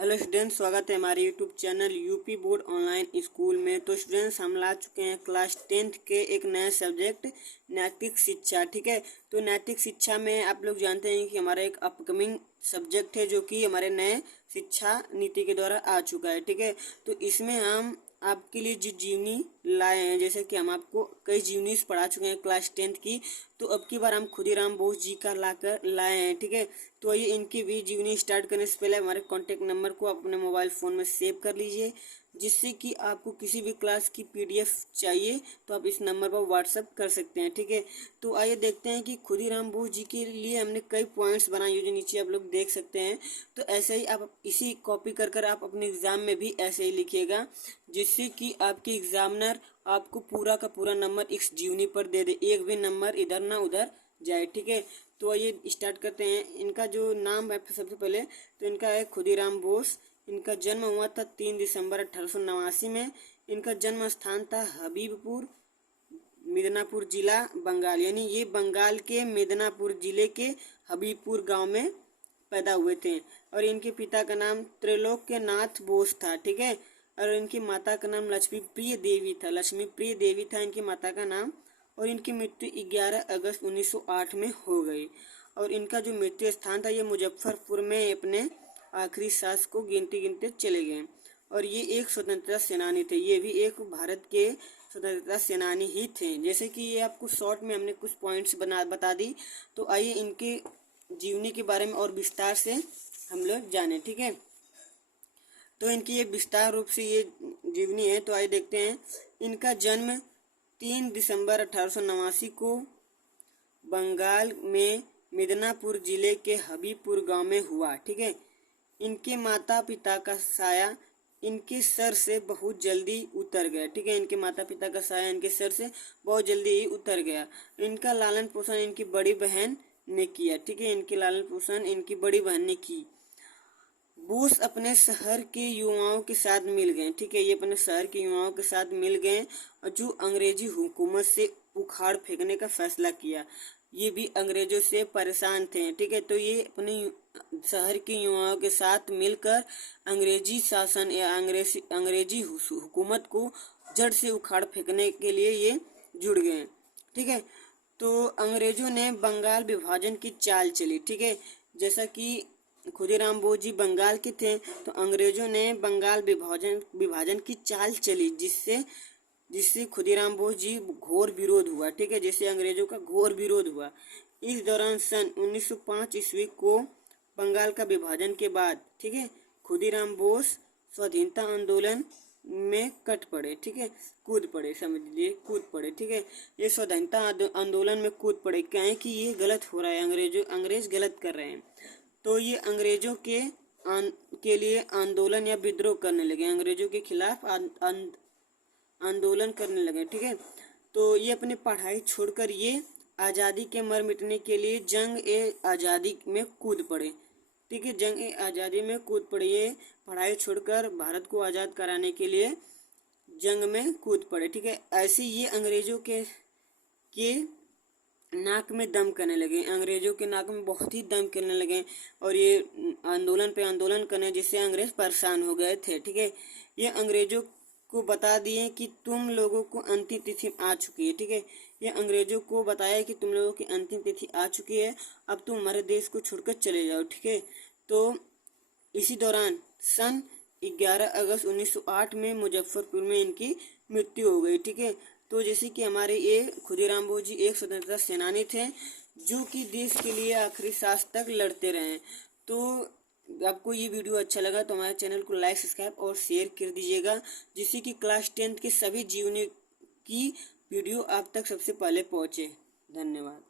Hello students, स्वागत है हमारे YouTube channel UP board online school में। तो स्टूडेंट्स, हम ला चुके हैं क्लास 10th के एक नया सब्जेक्ट नैतिक शिक्षा। ठीक है, तो नैतिक शिक्षा में आप लोग जानते हैं कि हमारा एक अपकमिंग सब्जेक्ट है जो कि हमारे नए शिक्षा नीति के द्वारा आ चुका है। ठीक है, तो इसमें हम आपके लिए जो जीवनी लाए हैं, जैसे कि हम आपको कई जीवनी पढ़ा चुके हैं क्लास 10th की, तो अब की बार हम खुदीराम बोस जी का लाए हैं। ठीक है, तो आइए इनकी भी जीवनी स्टार्ट करने से पहले हमारे कॉन्टैक्ट नंबर को अपने मोबाइल फ़ोन में सेव कर लीजिए, जिससे कि आपको किसी भी क्लास की पीडीएफ चाहिए तो आप इस नंबर पर व्हाट्सअप कर सकते हैं। ठीक है, तो आइए देखते हैं कि खुदीराम बोस जी के लिए हमने कई पॉइंट्स बनाए हैं जो नीचे आप लोग देख सकते हैं। तो ऐसे ही आप इसी कॉपी कर आप अपने एग्ज़ाम में भी ऐसे ही लिखिएगा, जिससे कि आपके एग्जामिनर आपको पूरा का पूरा नंबर इस जीवनी पर दे दे, एक भी नंबर इधर ना उधर जाए। ठीक है, तो आइए स्टार्ट करते हैं। इनका जो नाम है सबसे पहले तो इनका है खुदीराम बोस। इनका जन्म हुआ था 3 दिसंबर 1889 में। इनका जन्म स्थान था हबीबपुर, मिदनापुर जिला, बंगाल। यानी ये बंगाल के मिदनापुर जिले के हबीबपुर गांव में पैदा हुए थे। और इनके पिता का नाम त्रिलोक्यनाथ बोस था। ठीक है, और इनकी माता का नाम लक्ष्मीप्रिय देवी था। लक्ष्मीप्रिय देवी था इनकी माता का नाम। और इनकी मृत्यु 11 अगस्त 1908 में हो गई। और इनका जो मृत्यु स्थान था ये मुजफ्फरपुर में अपने आखिरी सांस को गिनते गिनते चले गए। और ये एक स्वतंत्रता सेनानी थे, ये भी एक भारत के स्वतंत्रता सेनानी ही थे। जैसे कि ये आपको शॉर्ट में हमने कुछ पॉइंट्स बता दी, तो आइए इनके जीवनी के बारे में और विस्तार से हम लोग जाने। ठीक है, तो इनकी ये विस्तार रूप से ये जीवनी है, तो आइए देखते हैं। इनका जन्म 3 दिसंबर 1889 को बंगाल में मिदनापुर जिले के हबीबपुर गांव में हुआ। ठीक है, इनके माता पिता का साया इनके सर से बहुत जल्दी उतर गया। ठीक है, इनके माता पिता का साया इनके सर से बहुत जल्दी ही उतर गया। इनका लालन पोषण इनकी बड़ी बहन ने किया। ठीक है, इनके लालन पोषण इनकी बड़ी बहन ने की। बोस अपने शहर के युवाओं के साथ मिल गए। ठीक है, ये अपने शहर के युवाओं के साथ मिल गए और जो अंग्रेजी हुकूमत से उखाड़ फेंकने का फैसला किया। ये भी अंग्रेजों से परेशान थे। ठीक है, तो ये अपने शहर के युवाओं के साथ मिलकर अंग्रेजी शासन या अंग्रेजी हुकूमत को जड़ से उखाड़ फेंकने के लिए ये जुड़ गए। ठीक है, तो अंग्रेजों ने बंगाल विभाजन की चाल चली। ठीक है, जैसा कि खुदीराम बोस जी बंगाल के थे, तो अंग्रेजों ने बंगाल विभाजन की चाल चली, जिससे खुदीराम बोस जी घोर विरोध हुआ। ठीक है, जिससे अंग्रेजों का घोर विरोध हुआ। इस दौरान सन 1905 ईस्वी को बंगाल का विभाजन के बाद, ठीक है, खुदीराम बोस स्वाधीनता आंदोलन में कट पड़े। ठीक है, कूद पड़े, समझ लीजिए कूद पड़े। ठीक है, ये स्वाधीनता आंदोलन में कूद पड़े। क्या है कि ये गलत हो रहा है, अंग्रेज गलत कर रहे हैं। तो ये अंग्रेजों के लिए आंदोलन या विद्रोह करने लगे, अंग्रेजों के खिलाफ आंदोलन करने लगे। ठीक है, तो ये अपनी पढ़ाई छोड़कर ये आज़ादी के मर मिटने के लिए जंग ए आज़ादी में कूद पड़े। ठीक है, जंग ए आज़ादी में कूद पड़े। ये पढ़ाई छोड़कर भारत को आज़ाद कराने के लिए जंग में कूद पड़े। ठीक है, ऐसे ये अंग्रेजों के नाक में दम करने लगे, अंग्रेजों के नाक में बहुत ही दम करने लगे। और ये आंदोलन पे आंदोलन करने जिससे अंग्रेज परेशान हो गए थे। ठीक है, ये अंग्रेजों को बता दिए कि तुम लोगों को अंतिम तिथि आ चुकी है। ठीक है, ये अंग्रेजों को बताया कि तुम लोगों की अंतिम तिथि आ चुकी है, अब तुम हमारे देश को छोड़कर चले जाओ। ठीक है, तो इसी दौरान सन 11 अगस्त 1908 में मुजफ्फरपुर में इनकी मृत्यु हो गई। ठीक है, तो जैसे कि हमारे ये खुदीराम बोस जी एक स्वतंत्रता सेनानी थे जो कि देश के लिए आखिरी सांस तक लड़ते रहे। तो आपको ये वीडियो अच्छा लगा तो हमारे चैनल को लाइक, सब्सक्राइब और शेयर कर दीजिएगा, जिससे कि क्लास 10th के सभी जीवनी की वीडियो आप तक सबसे पहले पहुँचे। धन्यवाद।